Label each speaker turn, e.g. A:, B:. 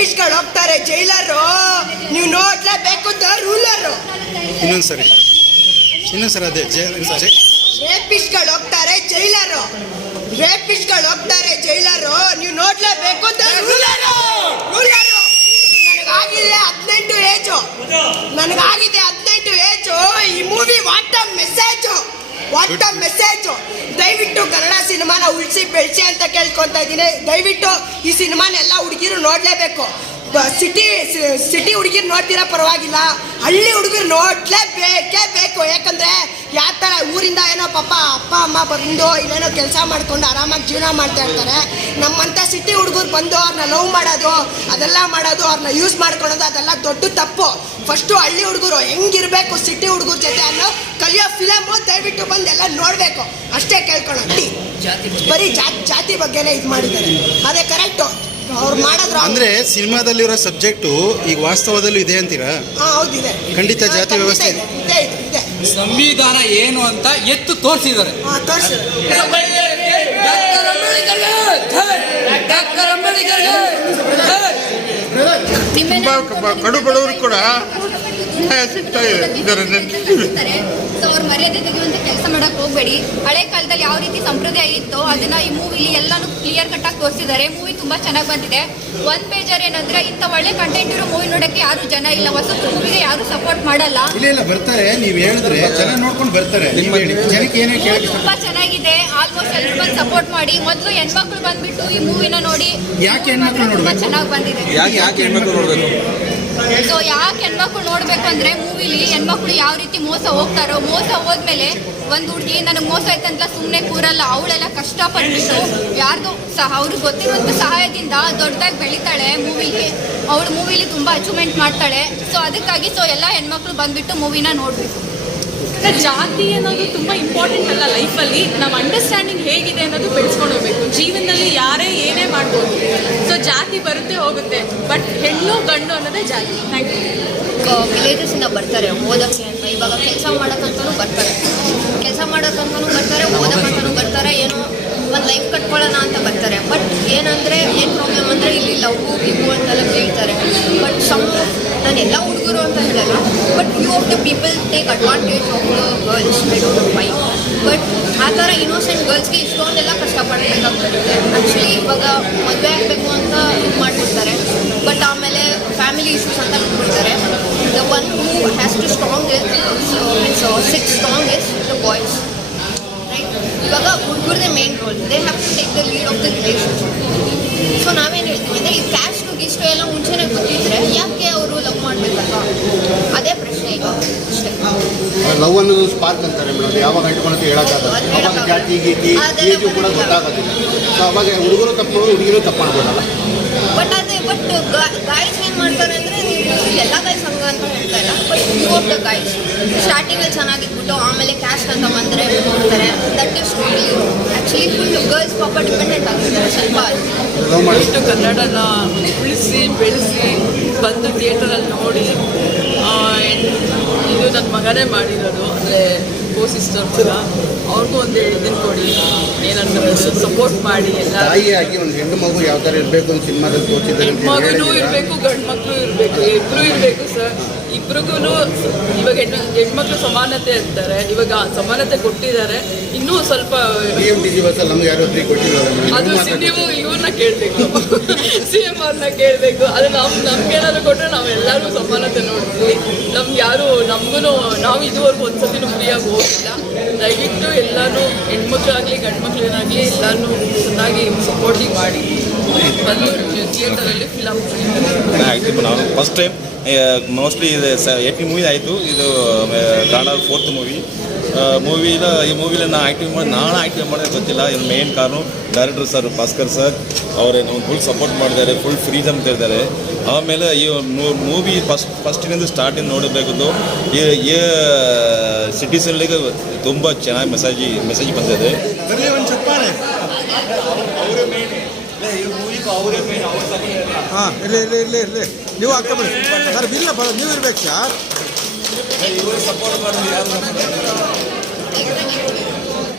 A: ಎಬ್ಬಿಸ್ಕೊಂಡು ಹೋಗ್ತಾರೆ
B: ಜೈಲರು. ನೀವು ನೋಡ್ಲೇಬೇಕು ರೂಲರು. ಇನ್ನೊಂದ್ಸರಿ ಇನ್ನೊಂದ್ಸರಿ ಅದೇ
A: ರೇಪಿಸ್ಟ್ಗಳು ಹೋಗ್ತಾರೆ ಜೈಲರು. ರೇಪಿಸ್ಟ್ಗಳು ಹೋಗ್ತಾರೆ ಜೈಲರು. ನೀವು ನೋಡ್ಲೇಬೇಕು ರೂಲರು. ರೂಲರು. ನನಗಾಗಿದೆ ಹದಿನೆಂಟು ಏಜು. ನನಗಾಗಿದೆ ಹದಿನೆಂಟು ಏಜು. ಈ movie what a message what a message ದಯವಿಟ್ಟು ಕನ್ನಡ ಸಿನಿಮಾ ಕೇಳ್ಕೊತಾ ಇದ್ದೀನಿ. ದಯವಿಟ್ಟು ಈ ಸಿನಿಮಾನೆಲ್ಲ ಹುಡುಗಿರು ನೋಡಲೇಬೇಕು. ಸಿಟಿ ಸಿಟಿ ಹುಡುಗಿರು ನೋಡ್ತೀರಾ ಪರವಾಗಿಲ್ಲ. ಹಳ್ಳಿ ಹುಡುಗರು ನೋಡ್ಲೇಬೇಕೇ ಬೇಕು. ಯಾಕಂದ್ರೆ ಯಾವ ಥರ ಊರಿಂದ ಏನೋ ಪಾಪ ಅಪ್ಪ ಅಮ್ಮ ಬಂದು ಇಲ್ಲೇನೋ ಕೆಲಸ ಮಾಡ್ಕೊಂಡು ಆರಾಮಾಗಿ ಜೀವನ ಮಾಡ್ತಾ ಇರ್ತಾರೆ. ನಮ್ಮಂಥ ಸಿಟಿ ಹುಡುಗರು ಬಂದು ಅವ್ರನ್ನ ಲವ್ ಮಾಡೋದು ಅದೆಲ್ಲ ಮಾಡೋದು ಅವ್ರನ್ನ ಯೂಸ್ ಮಾಡ್ಕೊಳ್ಳೋದು ಅದೆಲ್ಲ ದೊಡ್ಡ ತಪ್ಪು. ಫಸ್ಟು ಹಳ್ಳಿ ಹುಡುಗರು ಹೆಂಗಿರ್ಬೇಕು ಸಿಟಿ ಹುಡುಗರ ಜೊತೆ ಅನ್ನೋ ಕಲಿಯೋ ಫಿಲಮು ದಯವಿಟ್ಟು ಬಂದು ಎಲ್ಲ ನೋಡಬೇಕು. ಅಷ್ಟೇ ಕೇಳ್ಕೊಳ್ಳೋದು ಬರೀ ಜಾತಿ ಜಾತಿ ಬಗ್ಗೆನೇ ಇದು ಮಾಡಿದ್ದಾರೆ. ಅದೇ ಕರೆಕ್ಟು
B: ಅಂದ್ರೆ ಸಿನಿಮಾದಲ್ಲಿರೋ ಸಬ್ಜೆಕ್ಟು ಈಗ ವಾಸ್ತವದಲ್ಲೂ ಇದೆ ಅಂತೀರಾ? ಖಂಡಿತ ಜಾತಿ ವ್ಯವಸ್ಥೆ
C: ಸಂವಿಧಾನ ಏನು ಅಂತ ಎತ್ತು ತೋರಿಸಿದ್ದಾರೆ.
D: ಕಡು ಬಡವರು ಕೂಡ ಸಿಗ್ತಾ ಇದೆ
E: ಸೊ ಅವ್ರ ಮರ್ಯಾದೆ ತೆಗೆಯುವಂತ ಕೆಲಸ ಮಾಡಕ್ ಹೋಗ್ಬೇಡಿ. ಹಳೆ ಕಾಲದಲ್ಲಿ ಯಾವ ರೀತಿ ಸಂಪ್ರದಾಯ ಇತ್ತೋ ಅದನ್ನ ಈ ಮೂವಿಲಿ ಎಲ್ಲಾನು ಕ್ಲಿಯರ್ ಕಟ್ ಆಗಿ ತೋರಿಸಿದ್ದಾರೆ. ಮೂವಿ ತುಂಬಾ ಚೆನ್ನಾಗಿ ಬಂದಿದೆ. ಒಂದ್ ಬೇಜಾರ್ ಏನಂದ್ರೆ ಇಂಥ ಒಳ್ಳೆ ಕಂಟೆಂಟ್ ಇರೋ ಮೂವಿ ನೋಡಕ್ಕೆ ಯಾರು ಜನ ಇಲ್ಲ. ಹೊಸ ಮೂವಿಗೆ ಯಾರು ಸಪೋರ್ಟ್ ಮಾಡಲ್ಲ.
B: ಇಲ್ಲ ಇಲ್ಲ ಬರ್ತಾರೆ. ನೀವು ಹೇಳಿದ್ರೆ ಜನ ನೋಡ್ಕೊಂಡು ಬರ್ತಾರೆ. ನೀವು ಹೇಳಿ. ಜನಕ್ಕೆ ಏನೇ
E: ಮೂವಿ
B: ಕೇಳಕ್ಕೆ
E: ತುಂಬಾ ಚೆನ್ನಾಗಿದೆ. ಆಲ್ಮೋಸ್ಟ್ ಎಲ್ಲರೂ ಬಂದು ಸಪೋರ್ಟ್ ಮಾಡಿ. ಮೊದಲು ಹೆಣ್ಮಕ್ಳು ಬಂದ್ಬಿಟ್ಟು ಈ ಮೂವಿನ ನೋಡಿ
B: ಯಾಕೆ ಹೆಣ್ಮಕ್ಳು
E: ತುಂಬಾ
B: ನೋಡ್ಬೇಕು?
E: ಚೆನ್ನಾಗಿ ಬಂದಿದೆ.
C: ಯಾಕೆ ಯಾಕೆ ಹೆಣ್ಮಕ್ಳು ನೋಡ್ಬೇಕು?
E: ಸೊ ಯಾಕೆ ಹೆಣ್ಮಕ್ಳು ನೋಡ್ಬೇಕು ಅಂದ್ರೆ ಮೂವಿಲಿ ಹೆಣ್ಮಕ್ಳು ಯಾವ ರೀತಿ ಮೋಸ ಹೋಗ್ತಾರೋ, ಮೋಸ ಹೋದ್ಮೇಲೆ ಒಂದ್ ಹುಡುಗಿ ನನಗೆ ಮೋಸ ಆಯ್ತಂತ ಸುಮ್ಮನೆ ಕೂರಲ್ಲ, ಅವಳೆಲ್ಲ ಕಷ್ಟಪಟ್ಟು ಯಾರ್ದು ಸಹ ಅವ್ರಿಗೆ ಗೊತ್ತಿರುವಂತ ಸಹಾಯದಿಂದ ದೊಡ್ಡದಾಗಿ ಬೆಳಿತಾಳೆ ಮೂವಿಗೆ ಅವಳು ಮೂವಿಲಿ ತುಂಬಾ ಅಚೀವ್ಮೆಂಟ್ ಮಾಡ್ತಾಳೆ. ಸೊ ಅದಕ್ಕಾಗಿ ಸೊ ಎಲ್ಲ ಹೆಣ್ಮಕ್ಳು ಬಂದ್ಬಿಟ್ಟು ಮೂವಿನ ನೋಡ್ಬೇಕು.
F: ಜಾತಿ ಅನ್ನೋದು ತುಂಬ ಇಂಪಾರ್ಟೆಂಟ್ ಅಲ್ಲ ಲೈಫಲ್ಲಿ ನಮ್ಮ ಅಂಡರ್ಸ್ಟ್ಯಾಂಡಿಂಗ್ ಹೇಗಿದೆ ಅನ್ನೋದು ಬೆಳೆಸ್ಕೊಂಡು ಹೋಗ್ಬೇಕು. ಜೀವನದಲ್ಲಿ ಯಾರೇ ಜಾತಿ ಬರುತ್ತೆ, ಹೋಗುತ್ತೆ. ಬಟ್ ಹೆಣ್ಣು, ಗಂಡು ಅನ್ನೋದೇ ಜಾತಿ. ಥ್ಯಾಂಕ್ ಯು
E: ವಿಲೇಜಸ್ ಇಂದ ಬರ್ತಾರೆ, ಓದಕ್ಕೆ ಅಂತ. ಇವಾಗ ಕೆಲಸ ಮಾಡೋಕ್ಕಂತಲೂ ಬರ್ತಾರೆ. ಕೆಲಸ ಮಾಡೋಕ್ಕಂತನೂ ಬರ್ತಾರೆ, ಓದಕ್ಕಂತನೂ ಬರ್ತಾರೆ. ಏನೋ ಒಂದು ಲೈಫ್ ಕಟ್ಕೊಳ್ಳೋಣ ಅಂತ ಬರ್ತಾರೆ. ಬಟ್ ಏನಂದರೆ, ಏನು ಪ್ರಾಬ್ಲಮ್ ಅಂದರೆ, ಇಲ್ಲಿ ಲವ್ ಗಿವು ಅಂತೆಲ್ಲ ಕೇಳ್ತಾರೆ ಬಟ್ ಸಮ್ ನಾನು ಎಲ್ಲ ಹುಡುಗರು ಅಂತ ಹೇಳಲ್ಲ. But you of the people take advantage of the girls don't but ಆ ಥರ ಇನ್ನೋಸೆಂಟ್ ಗರ್ಲ್ಸ್ಗೆ ಇಷ್ಟೊಂದೆಲ್ಲ ಕಷ್ಟಪಡಬೇಕಾಗ್ತಿರುತ್ತೆ ಆ್ಯಕ್ಚುಲಿ ಇವಾಗ ಮದುವೆ ಆಗಬೇಕು ಅಂತ ಇದು ಮಾಡಿಬಿಡ್ತಾರೆ ಬಟ್ ಆಮೇಲೆ ಫ್ಯಾಮಿಲಿ ಇಶ್ಯೂಸ್ ಅಂತ ಬಿಟ್ಬಿಡ್ತಾರೆ the one who has to strong means six strong is the boys right ಇವಾಗ ಹುಡುಗರದೇ main role they have to take the lead of the relationship so ನಾವೇನು ಹೇಳ್ತೀವಿ ಅಂದರೆ ಈ ಕ್ಯಾಸ್ಟು ಗೀಸ್ಟು ಎಲ್ಲ ಮುಂಚೆನೇ ಗೊತ್ತಿದ್ರೆ ಯಾಕೆ ಅವರು ಲವ್ ಮಾಡಬೇಕಲ್ವಾ? ಅದೇ ಪ್ರಶ್ನೆ ಈಗ. ಅಷ್ಟೇ.
G: ಲವ್ ಅನ್ನೋದು ಸ್ಪಾರ್ಕ್ ಅಂತಾರೆ ಮೇಡಮ್. ಯಾವಾಗ ಅಂಟ್ಕೊಳಕ್ಕೆ ಹೇಳೋಕ್ಕಾಗಲ್ಲ. ಅವಾಗ. ಜಾತಿ ಗೀತಿ ಏಜು ಕೂಡ. ಗೊತ್ತಾಗೋದಿಲ್ಲ. ಸೊ ಅವಾಗ ಹುಡುಗರು ತಪ್ಪು ಹುಡುಗಿರು ತಪ್ಪು ಮಾಡ್ಬೋದಲ್ಲ
E: ಬಟ್ ಅದೇ ಬಟ್ ಗಾಯ್ಸ್ ಏನು ಮಾಡ್ತಾರೆ ಅಂದರೆ ನೀವು ಎಲ್ಲ ಗಾಯ್ಸ್ ಹಂಗ ಅಂತ ದ ಸ್ಟಾರ್ಟಿಂಗ್ ಸ್ಟಾರ್ಟಿಂಗಲ್ಲಿ ಚೆನ್ನಾಗಿದ್ಬಿಟ್ಟು ಆಮೇಲೆ ಕ್ಯಾಶ್ ಅಂತ ಬಂದರೆ ಹೋಗ್ತಾರೆ that is actually full girls ಪಾಪ ಡಿಪೆಂಡೆಂಟ್ ಆಗಿರ್ತಾರೆ ಸ್ವಲ್ಪ.
H: ಇಷ್ಟು ಕನ್ನಡನ ಉಳಿಸಿ ಬೆಳೆಸಿ ಬಂದು ಥಿಯೇಟರಲ್ಲಿ ನೋಡಿ ಇದು ನನ್ನ ಮಗನೇ ಮಾಡಿರೋದು ಅಂದರೆ ಕೋ ಸಿಸ್ಟರ್ ಮಗ. ಅವ್ರಿಗೂ ಒಂದು ಇದನ್ನು ಕೊಡಿ. ಏನಂತ ಸಪೋರ್ಟ್ ಮಾಡಿ ಎಲ್ಲ.
G: ತಾಯಿಯಾಗಿ ಒಂದು ಹೆಣ್ಣು ಮಗು ಯಾವ ಥರ ಇರಬೇಕು ಅಂತ ಸಿನಿಮಾದಲ್ಲಿ ತೋರಿಸಿದ್ದಾರೆ
H: ಇರಬೇಕು ಗಂಡು ಮಕ್ಕಳು ಇರಬೇಕು ಇಬ್ಬರು ಇರಬೇಕು ಸರ್ ಇಬ್ರಿಗೂ ಇವಾಗ ಹೆಣ್ಣು ಹೆಣ್ಮಕ್ಳು ಸಮಾನತೆ ಇರ್ತಾರೆ ಇವಾಗ ಸಮಾನತೆ ಕೊಟ್ಟಿದ್ದಾರೆ. ಇನ್ನೂ ಸ್ವಲ್ಪ ಅದು ನೀವು ಇವ್ರನ್ನ ಕೇಳಬೇಕು. ಸಿ ಎಂ ಅವ್ರನ್ನ ಕೇಳಬೇಕು. ಅದು ನಮ್ ನಮ್ಗೇನಾದ್ರು ಕೊಟ್ಟರೆ ನಾವು ಎಲ್ಲರೂ ಸಮಾನತೆ ನೋಡ್ತೀವಿ. ನಮ್ಗೆ ಯಾರು ನಮಗೂ ನಾವು ಇದುವರೆಗೂ ಒಂದ್ಸತಿನೂ ಫ್ರೀಯಾಗಿ ಹೋಗಿಲ್ಲ. ದಯವಿಟ್ಟು ಎಲ್ಲರೂ ಹೆಣ್ಮಕ್ಳಾಗಲಿ ಗಂಡು ಎಲ್ಲಾನು ಎಲ್ಲರೂ ಚೆನ್ನಾಗಿ ಸಪೋರ್ಟಿಂಗ್ ಮಾಡಿ. ಬಂದು ಥಿಯೇಟರಲ್ಲಿ ಫಿಲಮ್
I: ನಾವು ಫಸ್ಟ್ ಟೈಮ್ ಮೋಸ್ಟ್ಲಿ ಇದು ಸ ಏಯ್ಟಿ ಮೂವಿ ಆಯಿತು. ಇದು ಗಾಡ ಫೋರ್ತ್ ಮೂವಿ ಮೂವಿಲ ಈ ಮೂವಿಲಿ ನಾನು ಆ್ಯಕ್ಟಿಂಗ್ ಮಾಡಿ ನಾನು ಆ್ಯಕ್ಟಿವ್ ಮಾಡೋದು ಗೊತ್ತಿಲ್ಲ. ಇದು ಮೇನ್ ಕಾರಣ ಡೈರೆಕ್ಟರ್ ಸರ್ ಭಾಸ್ಕರ್ ಸರ್ ಅವರೇ ನಮ್ಗೆ ಫುಲ್ ಸಪೋರ್ಟ್ ಮಾಡಿದ್ದಾರೆ ಫುಲ್ ಫ್ರೀಡಮ್ ಇದ್ದಾರೆ ಆಮೇಲೆ ಈ ಮೂವಿ ಫಸ್ಟ್ ಫಸ್ಟಿನಿಂದ ಸ್ಟಾರ್ಟಿಂದ ನೋಡಬೇಕದು ಈ ಸಿಟಿಸಲ್ಲಿಗೆ ತುಂಬ ಚೆನ್ನಾಗಿ ಮೆಸೇಜಿ ಮೆಸೇಜ್ ಬಂದಿದೆ.
B: ಹಾಂ ಇಲ್ಲ ಇಲ್ಲ ಇಲ್ಲ ಇಲ್ಲ ಇರಲಿ ಇರಲಿ. ನೀವು ಆಗ್ತಾ ಬಿಡಿ ಸರ್ ಬಿಲ್ಲ ಬರ ನೀವು ಇರ್ಬೇಕು ಸರ್.